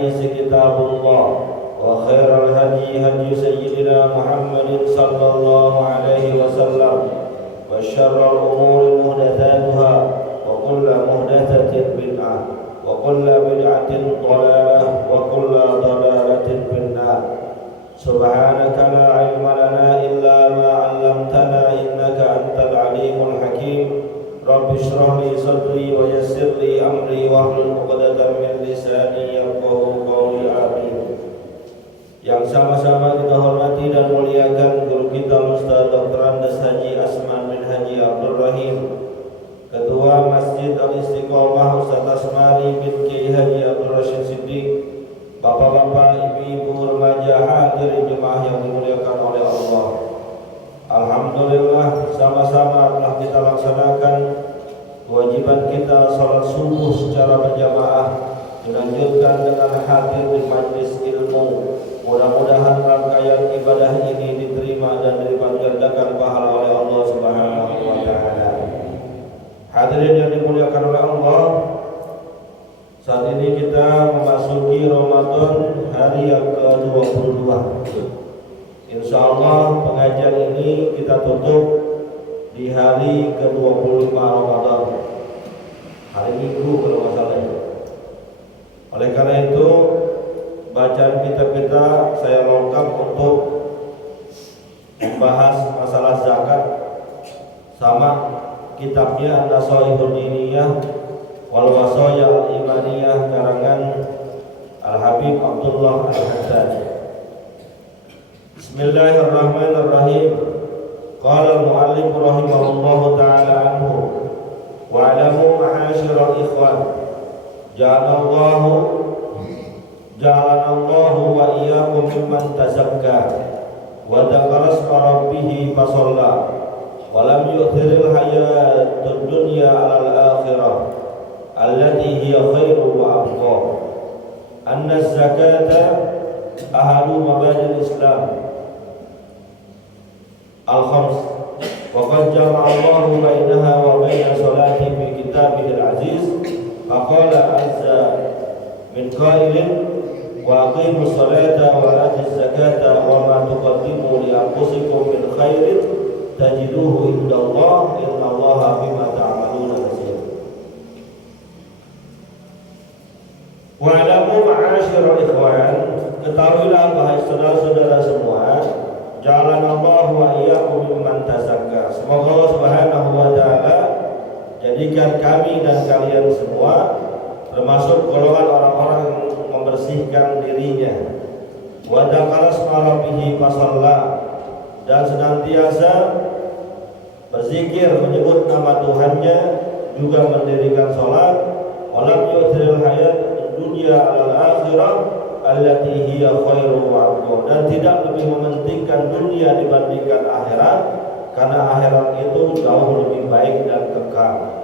الحديث كتاب الله وخير الهدي هدي سيدنا محمد صلى الله عليه وسلم وشر الأمور محدثاتها وكل محدثة بدعة وكل بدعة ضلالة وكل ضلالة في النار. سبحانك لا علم لنا إلا ما علمتنا إنك أنت العليم الحكيم. رب اشرح لي صدري ويسر لي أمري واحلل عقدة من لساني يفقهوا قولي. آمين. Yang sama-sama kita hormati dan muliakan guru kita Ustaz Dr. Andes Haji Asman bin Haji Abdul Rahim, Ketua Masjid Al-Istiqomah Ustaz Asmari bin Kiai Haji Abdul Rashid Siddiq, bapak-bapak, ibu-ibu, remaja, hadirin jemaah yang dimuliakan oleh Allah. Alhamdulillah, sama-sama telah kita laksanakan kewajiban kita salat subuh secara berjamaah, dilanjutkan dengan hadir di majlis ilmu. Mudah-mudahan rangkaian ibadah ini diterima dan dilipat gandakan pahala oleh Allah Subhanahu wa taala. Hadirin yang dimuliakan oleh Allah, saat ini kita memasuki Ramadan hari yang ke-22. Insyaallah pengajian ini kita tutup di hari ke-25 Ramadan, hari Minggu kalau nggak salah. Oleh karena itu bacaan kita saya lengkap untuk membahas masalah zakat sama kitabnya An-Nasaihud Diniyah wal Wasaya Al-Imaniyah karangan Al-Habib Abdullah Al-Haddad. Bismillahirrahmanirrahim. Qala al-muallif rahimahullahu ta'ala anhu wa 'alamu ma'asyiral ikhwan Ja'alanallahu wa iyyakum mimman tazakka wa dzakara isma rabbih fa shalla wa lam yu'thiril hayatud dunya 'alal akhirah allati hiya khairu wa abqa. Anna az-zakata ahadu mabadil Islam al-khams wa qad jama'a Allahu bainaha wa baina salati fi kitabihil aziz faqala azza min qailin wa aqimus salata wa atuz zakata wa ma tuqaddimu li anfusikum min khairin tajiduhu indallah innallaha bima ta'maluna basir. Wa 'alamu ma'asyiral ikhwan, ketahuilah bahwa saudara-saudara semua, ja'alanallahu wa iyyakum mimman tazakka. Semoga Allah Subhanahu wa taala jadikan kami dan kalian semua termasuk golongan orang-orang yang membersihkan dirinya. Wa dzakara isma rabbih fa shalla, dan senantiasa berzikir menyebut nama Tuhannya, juga mendirikan salat. Wa lam yu'thiril hayat dunya 'alal akhirah allati hiya khairu wa abqa, dan tidak lebih mementingkan dunia dibandingkan akhirat, karena akhirat itu jauh lebih baik dan kekal.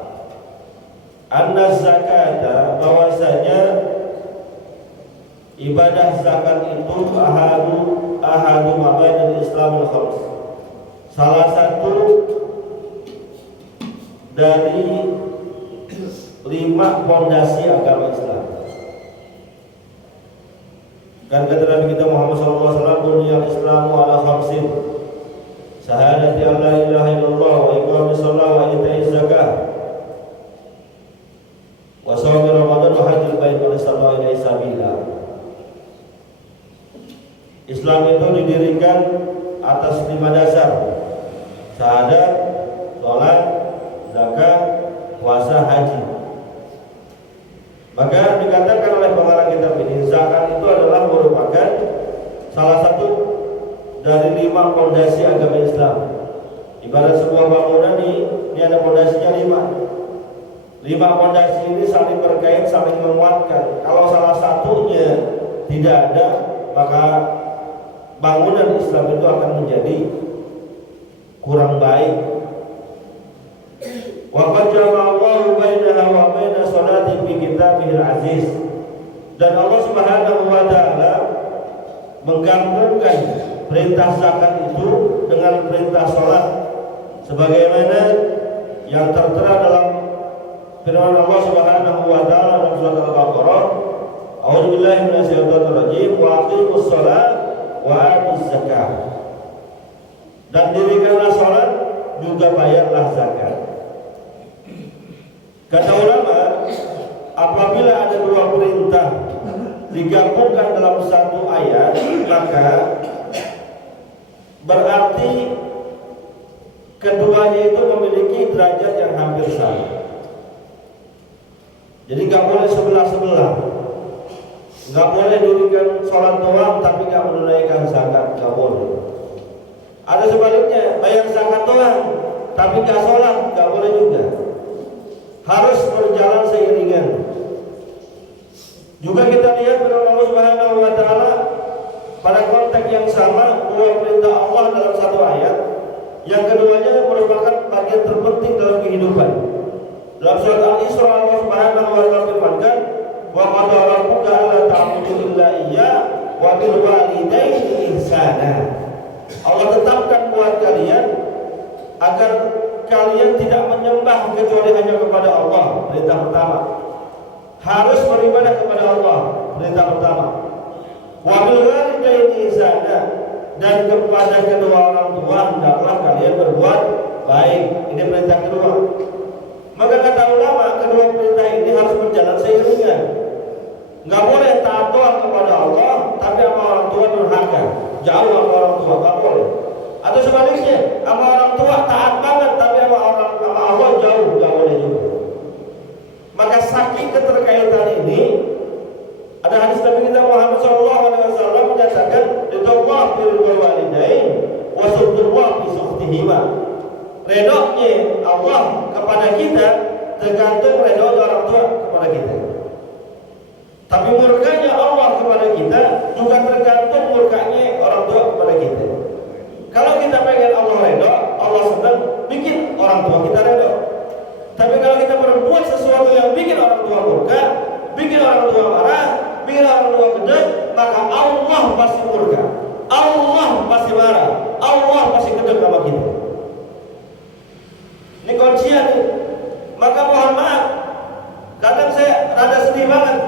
Anna zakata, bahwasanya ibadah zakat itu ahadu mabadil Islamil khams, salah satu dari 5 fondasi agama Islam. Kan kata Nabi kita Muhammad SAW, buniyal Islamu ala khamsin, syahadati an la ilaha illallah wa iqamis shalah wa ita'iz zakah wa shaumi ramadan wa hajjil bait man istata'a ilaihi sabila. Islam itu didirikan atas 5 dasar: syahadat, salat, zakat, puasa, haji. Maka dikatakan oleh pengarang kitab ini, zakat itu adalah merupakan salah satu dari 5 fondasi agama Islam. Ibarat sebuah bangunan ini ada fondasinya 5. 5 fondasi ini saling berkait, saling menguatkan. Kalau salah satunya tidak ada, maka bangunan Islam itu akan menjadi kurang baik. Wa qad jama'a Allahu bainaha wa baina salati fi kitabihil aziz, dan Allah Subhanahu wa taala menggabungkan perintah zakat itu dengan perintah salat sebagaimana yang tertera dalam firman Allah Subhanahu wa taala dalam surat Al-Baqarah. A'udzubillahi minasyaitonir rajim. Wa aqimus shalah wa atuz zakah. Dan dirikanlah salat juga bayarlah zakat. Kata ulama, apabila ada dua perintah digabungkan dalam satu ayat, maka berarti keduanya itu memiliki derajat yang hampir sama. Jadi nggak boleh sebelah-sebelah, nggak boleh dirikan sholat doang tapi nggak menunaikan zakat, nggak boleh. Ada sebaliknya, bayar zakat doang tapi nggak sholat, nggak boleh juga. Harus berjalan seiringan. Juga kita lihat firman Allah Subhanahu wa taala pada konteks yang sama, dua perintah Allah dalam satu ayat, yang keduanya merupakan bagian terpenting dalam kehidupan. Dalam surat Al-Isra Allah Subhanahu wa taala firmankan, "Wa qad rabbuka alla ta'budu illa iyyah wa bil walidayni ihsana." Allah tetapkan buat kalian agar kalian tidak menyembah kecuali hanya kepada Allah. Perintah pertama. Harus beribadah kepada Allah. Perintah pertama. Wa bil walidayni ihsana, dan kepada kedua orang tua hendaklah kalian berbuat baik. Ini perintah kedua. Maka kata ulama, kedua perintah ini harus berjalan seiringan. Enggak boleh taat doang kepada Allah tapi sama orang tua durhaka, jauh sama orang tua, enggak boleh. Atau sebaliknya, sama orang tua taat banget tapi sama Allah jauh, enggak boleh juga. Maka saking keterkaitan ini, ada hadis Nabi kita Muhammad SAW menyatakan, "Ridallah bil walidain wa sudullah bi suhtihima." Redoknya Allah kepada kita tergantung redok orang tua kepada kita. Tapi murkanya Allah kepada kita juga tergantung murkanya orang tua kepada kita. Kalau kita pengen Allah redok, Allah senang, bikin orang tua kita redok. Tapi kalau kita berbuat sesuatu yang bikin orang tua murka, bikin orang tua marah, bikin orang tua gede, maka Allah pasti murka, Allah pasti marah, Allah pasti gede sama kita. Ini kuncinya nih. Maka mohon maaf, kadang saya rada sedih banget.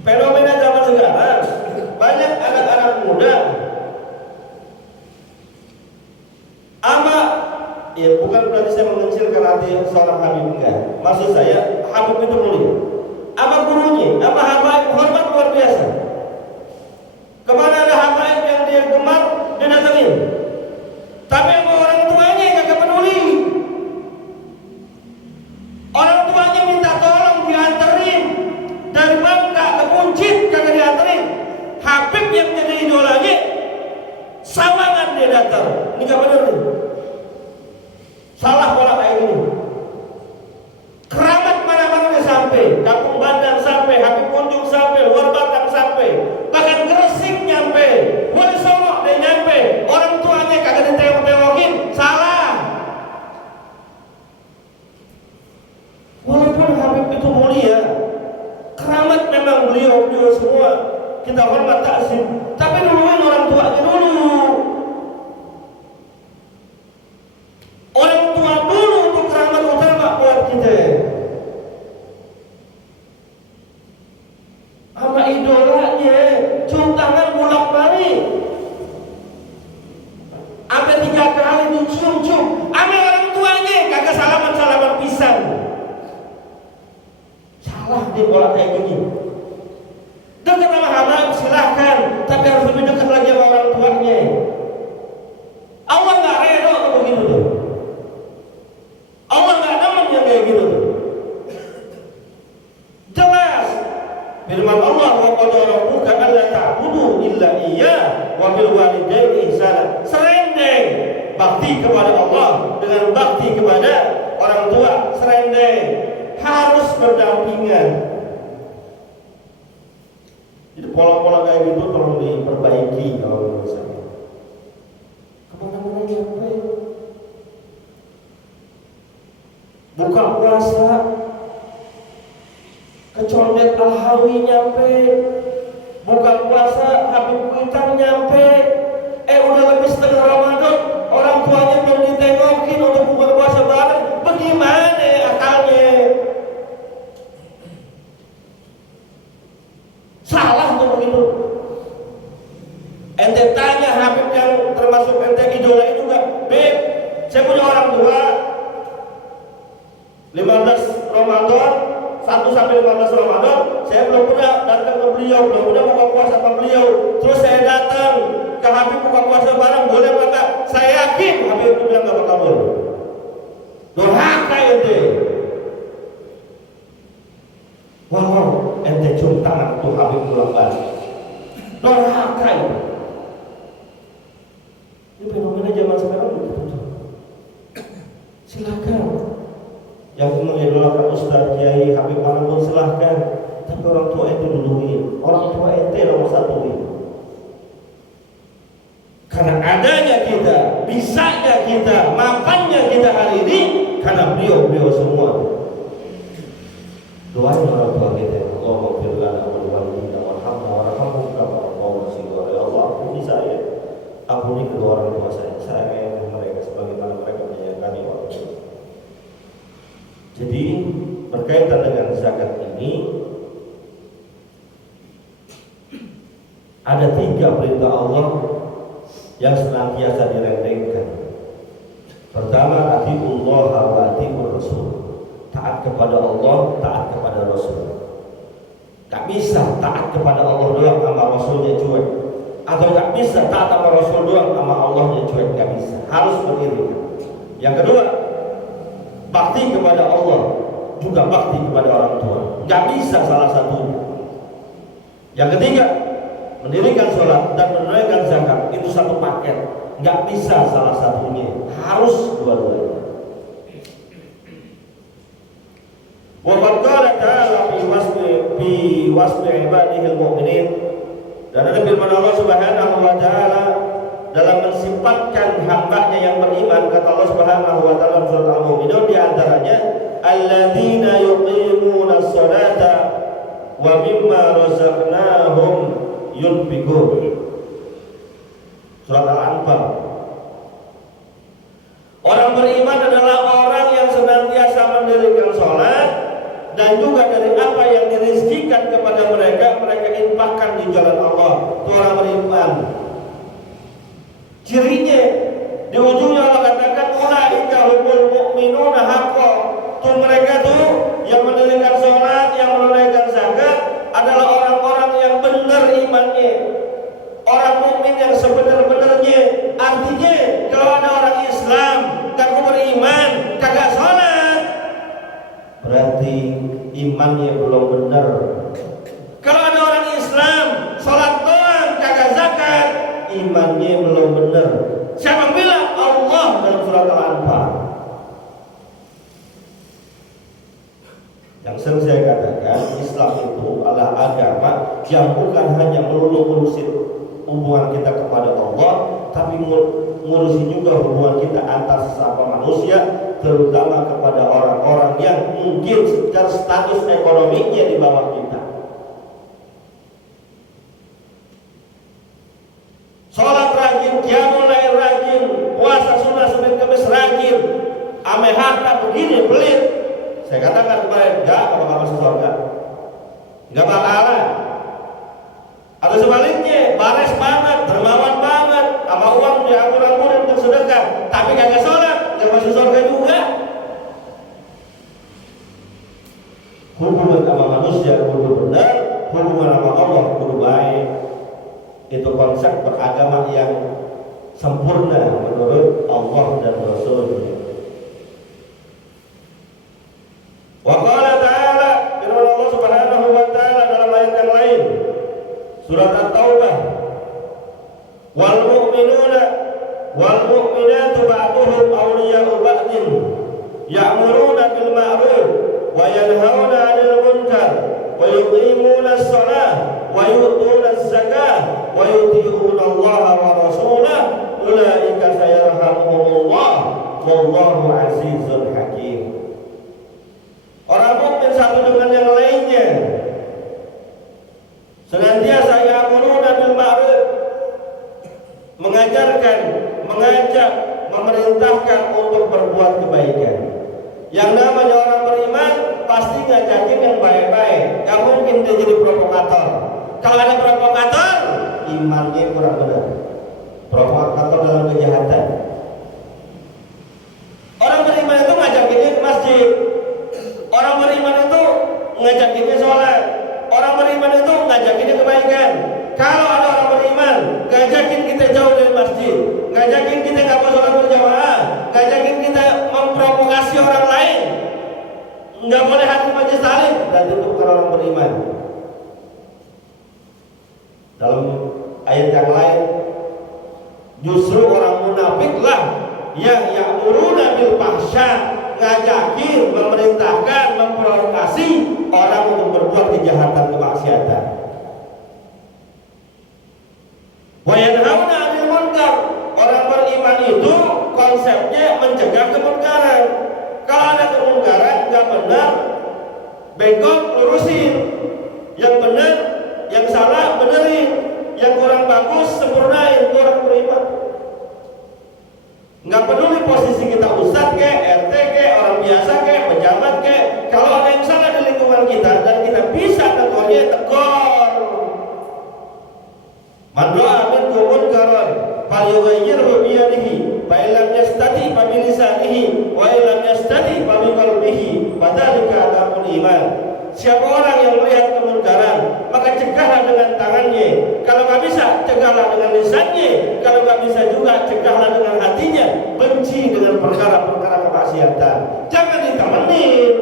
Fenomena zaman sekarang, banyak anak-anak muda ya bukan berarti saya mengecilkan hati seorang Habib, enggak. Maksud saya, Habib itu mulia. Ama gurunya, ama habaib hormat luar biasa. Kemana ada habaib yang dia gemar, dia datangin. Tapi sama orang tuanya kagak peduli. Orang tuanya minta tolong dianterin dari Bangka ke Kuncit, kagak dianterin. Habib yang jadi idolanya, Sawangan dia datang. Ini gak benar nih. Salah pola kayak gini. Keramat mana-mana dia sampai, Kampung Bandar sampai, Habib Kunjung sampai, Luar Batang sampai, bahkan Gresik nyampe, Wali Songo dia nyampe. Orang tuanya kagak ditewok-tewokin, salah. Walaupun Habib itu mulia, keramat memang beliau semua kita hormat takzim, tapi duluin orang tuanya dulu. Orang tua dulu untuk keramat utama buat kita. Sama idolanya, cium tangan bolak-balik. Sampai 3 kali dicium-cium. Sama orang tuanya kagak salaman-salaman pisan. Salah dia pola kayak begini. Dekat sama habaib silahkan, tapi harus lebih dekat lagi sama orang tuanya. Allah nggak rela kalau begitu tuh. Allah nggak demen yang kayak gitu tuh. Jelas firman Allah, wa qad rabbuka alla ta'budu illa iyyah wa bil walidayni ihsana. Serendeng bakti kepada Allah dengan bakti kepada orang tua, serendeng, harus berdampingan. Jadi pola-pola kayak gitu perlu diperbaiki kalau menurut saya. Kemana-mana nyampe. Buka puasa, kecondet Al-Hawi nyampe. Buka puasa, Habib Kuitang nyampe. Udah lebih setengah Ramadan, orang tuanya belum ditengokin untuk buka puasa bareng. Bagaimana akalnya? 15 Ramadan, 1 sampai 15 Ramadan, saya belum pernah datang ke beliau, belum pernah buka puasa sama beliau. Terus saya datang ke Habib buka puasa bareng, boleh apa enggak? Saya yakin Habib itu bilang enggak bakal boleh. Durhaka ente. Wow, ente cium tangan tuh Habib pulang balik. Durhaka itu. Ini fenomena zaman sekarang begitu. Silakan. Yang mengidolakan Ustaz Kiai Habib manapun silahkan, tapi orang tua ente duluin, orang tua ente nomor satuin. Karena adanya kita, bisanya kita, makannya kita hari ini karena beliau semua. Doain orang tua kita, Allahumma fir lana wa liwalidina warhamna warhamhum kama rabbauna shighara. Ya Allah, ampuni saya, ampuni kedua orang tua saya sayang mereka sebagaimana mereka menyayangi orang tua. Jadi berkaitan dengan zakat ini ada 3 perintah Allah yang senantiasa direndengkan. Pertama, atiullah wa atiur rasul. Taat kepada Allah, taat kepada Rasul. Gak bisa taat kepada Allah doang sama Rasulnya cuek, atau gak bisa taat sama Rasul doang sama Allahnya cuek, gak bisa. Harus beriringan. Yang kedua, bakti kepada Allah, juga bakti kepada orang tua. Gak bisa salah satunya. Yang ketiga, mendirikan sholat dan menunaikan zakat, itu satu paket. Gak bisa salah satunya, harus dua-duanya. Wa qad qala ta'ala fi wasfi ibadihi al-mu'minin, dan ada firman Allah Subhanahu wa taala dalam mensifatkan hamba-Nya yang beriman. Kata Allah Subhanahu wa taala dalam surat Al-Mu'minun, di antaranya alladzina yuqimuna sholata wa mimma razaqnahum yunfiqun. Surat Al-Anfal. Orang beriman adalah orang yang senantiasa mendirikan sholat, dan juga dari apa yang dirizkikan kepada mereka, mereka infakkan di jalan Allah. Itu orang beriman. Cirinya di ujungnya Allah katakan ulaika humul mu'minuna haqqan. Tuh mereka tuh yang mendirikan sholat, yang menunaikan zakat adalah orang-orang yang benar imannya, orang mukmin yang sebenar-benarnya. Artinya kalau ada orang Islam kagak beriman, kagak sholat, berarti imannya belum benar. Kalau ada orang Islam sholat doang kagak zakat, imannya belum benar. Siapa bilang? Allah dalam surat Al-Anfal. Yang sering saya katakan, Islam itu adalah agama yang bukan hanya melulu ngurusin hubungan kita kepada Allah, tapi ngurusin juga hubungan kita antar sesama manusia, terutama kepada orang-orang yang mungkin secara status ekonominya di bawah kita. Sholat rajin, qiyamul lail rajin, puasa sunnah Senin Kamis rajin, ame harta begini pelit. Saya katakan kepada enggak bakal masuk surga, enggak bakalan. Atau sebaliknya, bares banget, dermawan banget, sama uang diampur-ampurin untuk sedekah, tapi kagak sholat, enggak masuk surga juga. Hubungan sama manusia kudu benar, hubungan sama Allah kudu baik. Itu konsep beragama yang sempurna menurut Allah dan Rasul. Wa qala ta'ala, firman Allah Subhanahu wa ta'ala dalam ayat yang lain, surat At-Taubah, wal mu'minuna wal mu'minatu ba'duhum awliya'u ba'din ya'muruna bil ma'ruf wa yanhauna 'anil munkar wa yuqimuna as-shalah wa yu'tuna az-zakah wa yuti'una Allah wa rasulahu ulaika sayarhamuhumullah wallahu 'azizun hakim. Orang mukmin satu dengan yang lainnya senantiasa ya'muruna bil ma'ruf, mengajarkan, mengajak, memerintahkan untuk berbuat kebaikan. Yang namanya orang beriman pasti ngajakin yang baik-baik. Gak mungkin dia jadi provokator. Kalau ada provokator, imannya kurang benar. Provokator dalam kejahatan. Orang beriman itu ngajakinnya ke masjid, ngajakinnya sholat. Orang beriman itu ngajakinnya kebaikan. Kalau ada orang beriman ngajakin kita jauh dari masjid, ngajakin kita nggak mau sholat berjamaah, ngajakin kita memprovokasi orang lain, nggak boleh hadir majelis taklim, berarti itu bukan orang beriman. Dalam ayat yang lain, justru orang munafiklah yang ya'muruna bil fahsya, ngajakin, memerintahkan, memprovokasi orang untuk berbuat kejahatan, kemaksiatan. Wa yanhauna 'anil munkar, orang beriman itu konsepnya mencegah kemunkaran. Kalau ada kemungkaran nggak benar, bengkok lurusin, yang benar, yang salah benerin, yang kurang bagus sempurnain. Itu orang beriman. Nggak peduli posisi kita ustadz ke, RT ke, orang biasa ke, pejabat ke, kalau ada yang salah di lingkungan kita dan kita bisa tegurnya, tegur. Man ra'a minkum munkaran falyughayyirhu bi yadihi, fa illam yastati fa bi lisanihi, wa illam yastati fa bi qalbihi, fadzalika adzabul iman. Siapa orang yang melihat kemunkaran, maka cegahlah dengan tangannya. Kalau nggak bisa, cegahlah dengan lisannya. Kalau nggak bisa juga, cegahlah dengan hatinya. Benci dengan perkara-perkara kemaksiatan. Jangan ditemenin.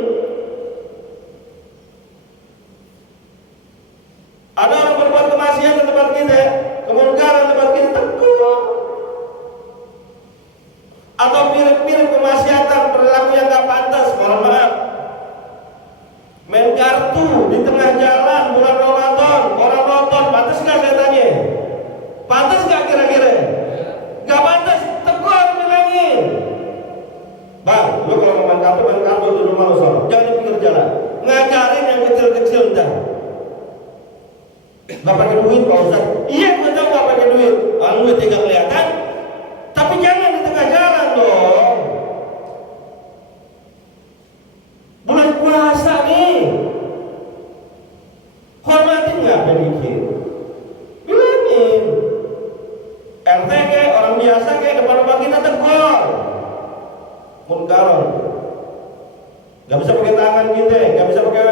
Ada orang berbuat kemaksiatan tempat kita, kemunkaran tempat kita, tegur. Atau mirip-mirip kemaksiatan, perilaku yang nggak pantas, mohon maaf. Main kartu di tengah jalan bulan Ramadan, orang nonton, pantas nggak saya tanya? Pantas nggak kira-kira? Nggak pantas, tegur, bilangin. Bang, lu kalau mau main kartu di rumah lu sono, jangan di pinggir jalan. Ngajarin yang kecil-kecil dah. Nggak pakai duit, Pak Ustaz. Iya, gue tahu nggak pakai duit. Duit tidak kelihatan, tapi jangan di tengah jalan dong. Bulan puasa nih, hormatin nggak pedikir? Bilangin. RT ke, orang biasa ke, depan rumah kita tegur. Munkaron. Nggak bisa pakai tangan kita, nggak bisa pakai.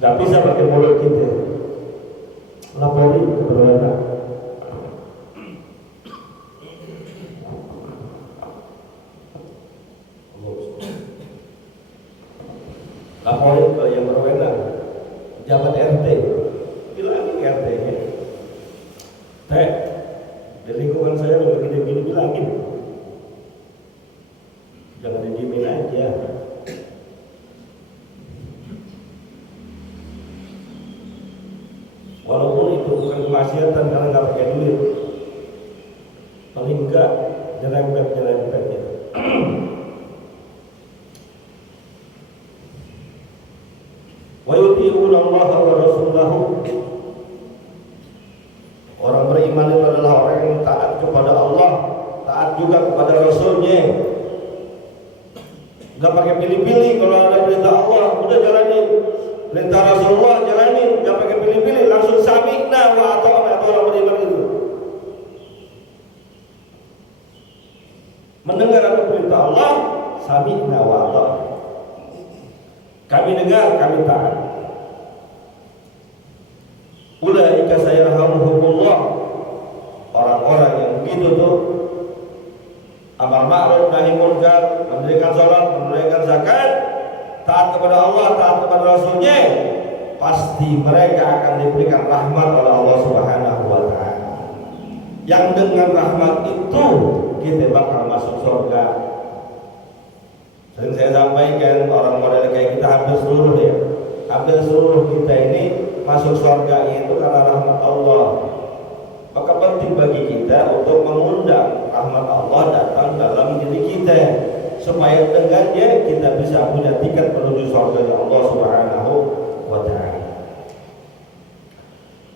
Nggak bisa pakai mulut kita. Lapori ke beranda. Lapori ke yang berwenang, jabat RT. Bilangin ke RT-nya, Teh, di lingkungan saya begini-begini, bilangin. Jangan didiemin aja. Walaupun itu bukan kemaksiatan karena nggak pakai duit, paling enggak nyerempet-nyerempetnya. Wa yuti'una Allah wa Rasulahu. Orang beriman itu adalah orang yang taat kepada Allah, taat juga kepada Rasulnya. Nggak pakai pilih-pilih. Kalau ada perintah Allah, udah jalanin. Perintah Rasulullah jalanin, nggak pakai pilih-pilih, langsung sami'na wa ata'na. Itu orang beriman itu. Mendengar ada perintah Allah, sami'na wa ata'na. Kami dengar, kami taat. Ulaika sayarhamuhumullah. Orang-orang yang begitu tuh, amar ma'ruf nahi munkar, mendirikan salat, menunaikan zakat, taat kepada Allah, taat kepada Rasulnya, pasti mereka akan diberikan rahmat oleh Allah Subhanahu wa Ta'ala. Yang dengan rahmat itu kita bakal masuk surga. Sering saya sampaikan, orang model kayak kita hampir seluruh kita ini masuk surga itu karena rahmat Allah. Maka penting bagi kita untuk mengundang rahmat Allah datang dalam diri kita, supaya dengannya kita bisa punya tiket menuju surga Allah Subhanahu wa Ta'ala.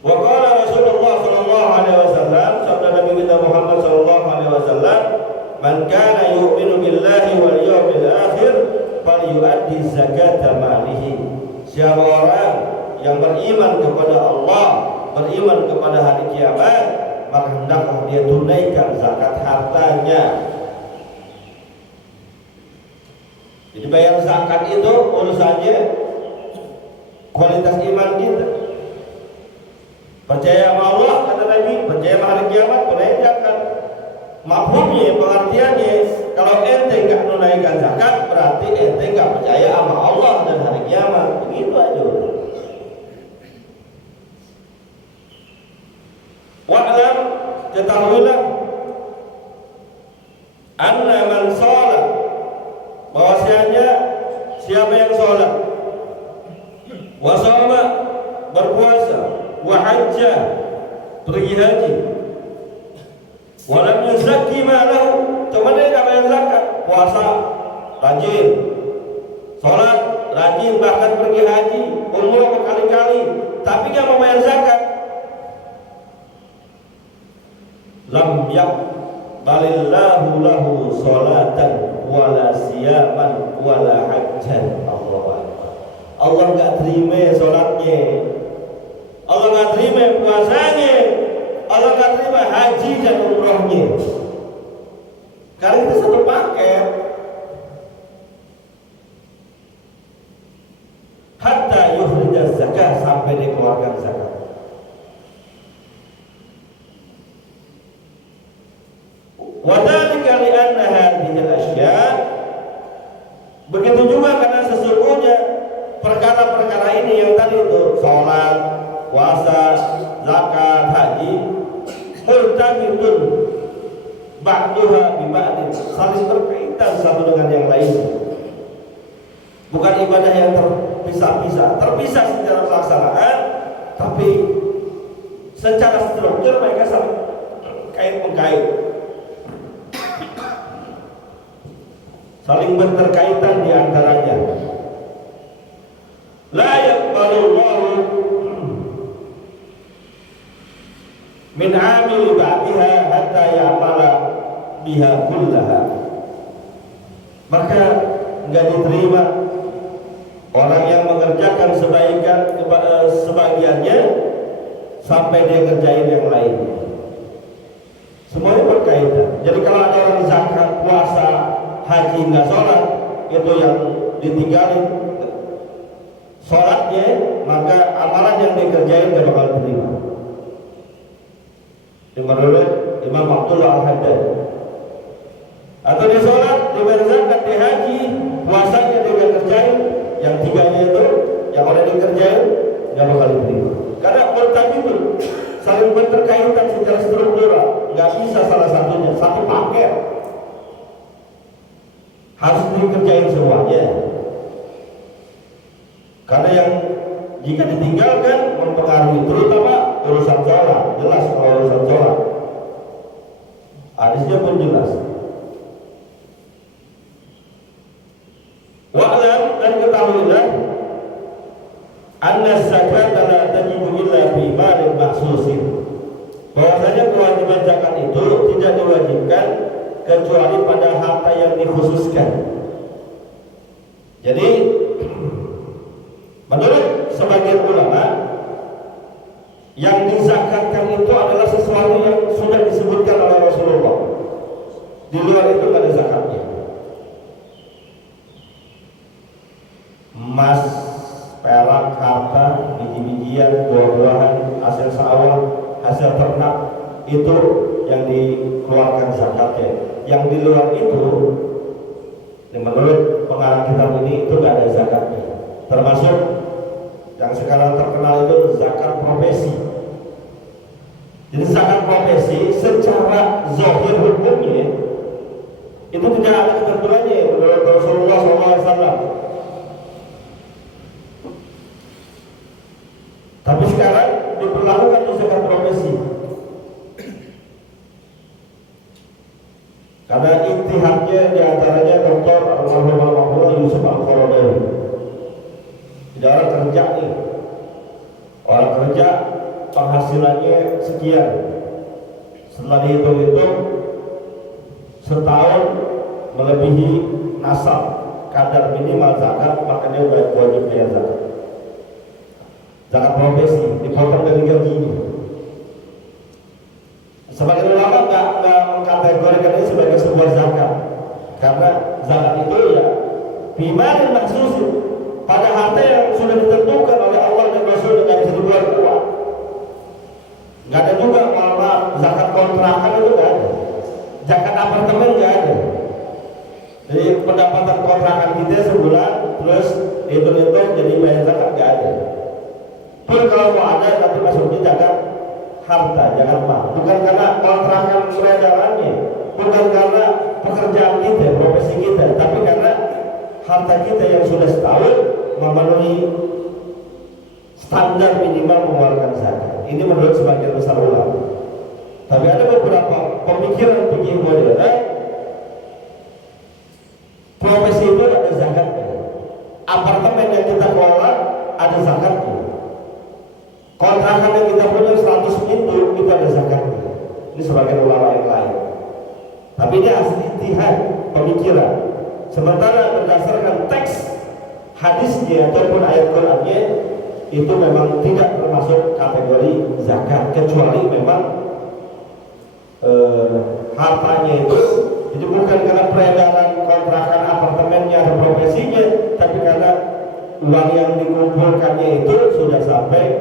Wa qala Rasulullah sallallahu alaihi wasallam, sabda Nabi kita Muhammad sallallahu alaihi wasallam, man kana yu'minu billahi wal yawmil akhir falyu'addi zakata malihi. Siapa orang yang beriman kepada Allah beriman kepada hari kiamat, maka hendaklah dia tunaikan zakat hartanya. Jadi bayar zakat itu urusannya kualitas iman kita. Percaya sama Allah, kata Nabi, percaya sama hari kiamat, tunaikan zakat. Mafhumnya, pengertiannya, kalau ente nggak menunaikan zakat, berarti ente nggak percaya sama Allah dan hari kiamat. Begitu aja. Wa'lam, ketahuilah, anna man sholat, bahwasanya siapa yang sholat, wa shoma, berpuasa, wa hajja, pergi haji, walam yuzakki malahu, cuma dia nggak bayar zakat, puasa rajin, sholat rajin, bahkan pergi haji, umroh berkali-kali, tapi nggak mau bayar zakat, lam yaqbalillahu lahu sholatan wala siyaman wala hajjan. Allah nggak terima sholatnya, Allah nggak terima puasanya, Allah nggak terima haji dan umrohnya. Karena itu satu paket. Hatta yukhrij zakat, sampai dikeluarkan zakat. Wa dzalika li anna hadhihi al-asya', begitu juga karena sesungguhnya perkara-perkara ini yang tadi itu, salat, puasa, zakat, haji, murtabitun ba'duha bi ba'din, saling berkaitan satu dengan yang lain. Bukan ibadah yang terpisah-pisah, terpisah secara pelaksanaan, tapi secara struktur mereka saling kait-mengkait, saling berterkaitan di antaranya. La yaqbalullahu min 'amil ba'diha hatta ya'mala biha kullaha. Maka enggak diterima orang yang mengerjakan sebagiannya sampai dia kerjain yang lain. Semuanya berkaitan. Jadi kalau ada orang zakat, puasa, haji nggak sholat, itu yang ditinggalin sholatnya, maka amalan yang dikerjain gak bakal diterima. Menurut Imam Abdullah Al-Haddad. Atau di sholat, di zakat, di haji, puasanya dia gak kerjain, yang tiganya itu yang oleh dikerjain gak bakal diterima. Karena murtabitun, saling berterkaitan secara struktural, nggak bisa salah satunya, satu paket. Harus dikerjain semuanya. Karena yang jika ditinggalkan mempengaruhi terutama urusan sholat, jelas kalau urusan sholat. Hadisnya pun jelas. Wa'lam, dan ketahuilah, anna zakat la tajibu illa fi malin makhsusin, bahwasanya kewajiban zakat itu tidak diwajibkan kecuali pada harta yang dikhususkan. Jadi menurut sebagian ulama, yang dizakatkan itu adalah sesuatu yang sudah disebutkan oleh Rasulullah. Di luar itu tidak ada zakatnya. Emas, perak, harta, biji-bijian, buah-buahan, hasil sawah, hasil ternak, itu yang dikeluarkan zakatnya. Yang di luar itu, menurut pengarang kitab ini, itu nggak ada zakatnya. Termasuk yang sekarang terkenal itu zakat profesi. Jadi zakat profesi secara zahir hukumnya itu tidak ada ketentuannya menurut Rasulullah SAW. Tapi sekarang diperlakukan di zakat profesi. Karena ijtihadnya diantaranya Dr. Al-Mahmud Yusuf Al-Qaradawi. Jadi orang kerja nih, orang kerja penghasilannya sekian, setelah dihitung-hitung setahun melebihi nasab kadar minimal zakat, maka dia wajib bayar zakat. Zakat profesi dipotong dari gajinya. bimalin mahsusin, pada harta yang sudah ditentukan oleh Allah dan Rasul, nggak bisa dibuat uang. Nggak ada juga malah zakat kontrakan itu nggak ada, zakat apartemen nggak ada. Jadi pendapatan kontrakan kita sebulan terus hitung-hitung jadi bayar zakat nggak ada. Pun kalau mau ada nanti masuknya zakat harta, zakat mal. Bukan karena kontrakan peredarannya, bukan karena pekerjaan kita, profesi kita, tapi karena harta kita yang sudah setahun memenuhi standar minimal mengeluarkan zakat. Ini menurut sebagian besar ulama. Tapi ada beberapa pemikiran fikih modern, profesi itu ada zakatnya. Apartemen yang kita kelola ada zakatnya. Kontrakan yang kita punya 100 pintu itu ada zakatnya. Ini sebagian ulama yang lain. Tapi ini asli ijtihad pemikiran. Sementara berdasarkan teks hadisnya ataupun ayat Qur'annya itu memang tidak termasuk kategori zakat, kecuali memang hartanya itu bukan karena peredaran kontrakan apartemennya atau profesinya, tapi karena uang yang dikumpulkannya itu sudah sampai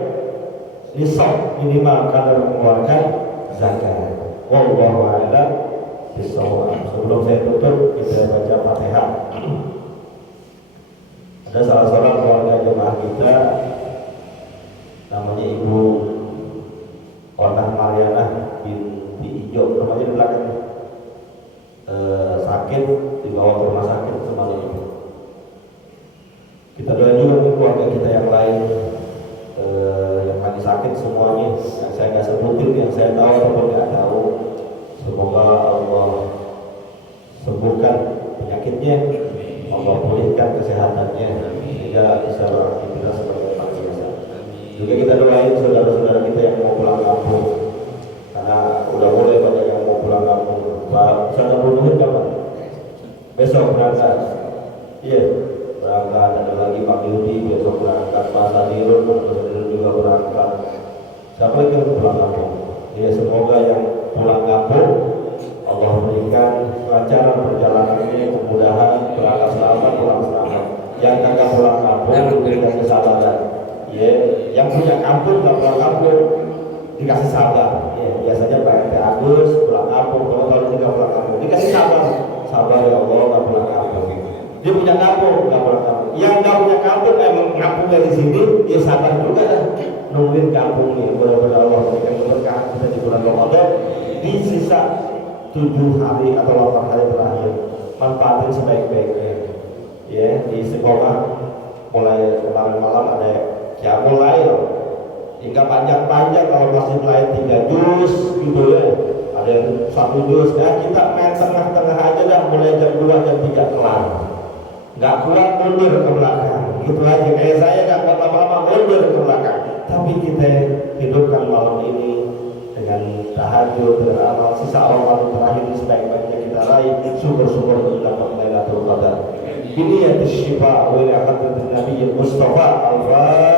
nisab minimal kadar mengeluarkan zakat. Wallahu a'lam bishawab. Sebelum saya tutup, kita baca Fatihah. Ada salah seorang keluarga jemaah kita, namanya Ibu Onah Mariana binti Ijo, namanya di belakang, sakit, dibawa ke rumah sakit semalam itu. Kita doain juga nih keluarga kita yang lain, yang lagi sakit semuanya, yang saya nggak sebutin, yang saya tahu ataupun nggak tahu. Semoga Allah sembuhkan penyakitnya, Allah pulihkan kesehatannya, sehingga bisa beraktivitas sebagai biasa. Juga kita doain saudara-saudara kita yang mau pulang kampung, karena udah mulai banyak yang mau pulang kampung. Pak Ustaz Abdul kapan? Besok berangkat. Iya, berangkat. Ada lagi Pak Yudi besok berangkat, Pak Sadirun juga berangkat. Siapa lagi yang pulang kampung? Ya, semoga yang pulang kampung Allah berikan kelancaran perjalanannya, kemudahan, berangkat selamat, pulang selamat. Yang kagak pulang kampung diberikan kesabaran. Ya, yang punya kampung nggak pulang kampung dikasih sabar. Ya, biasanya Pak RT Agus pulang kampung, kalau tahun ini nggak pulang kampung dikasih sabar. Sabar ya Allah, nggak pulang kampung. Dia punya kampung, nggak pulang kampung. Yang nggak punya kampung, emang kampungnya di sini, dia sabar juga dah. Nungguin kampung ini. Mudah-mudahan Allah berikan keberkahan kita di bulan Ramadan. Di sisa 7 hari atau 8 hari terakhir, manfaatin sebaik-baiknya. Ya, di sekolah mulai kemarin malam ada ya mulai hingga panjang-panjang, kalau masih lain 3 juz gitu ya, ada yang 1 juz. Nah, kita main tengah-tengah aja dah, mulai jam 2 jam 3 kelar. Nggak kuat mundur ke belakang, gitu aja. Kayak saya nggak kuat lama-lama mundur ke belakang. Tapi kita hidupkan malam ini dengan tahajud, dengan amal sisa Ramadan terakhir ini sebaik-baiknya kita raih. Syukur-syukur untuk dapat Lailatul Qadar. Ini ya Syifa wa ila hadratin Nabi Mustafa Al-Fatihah.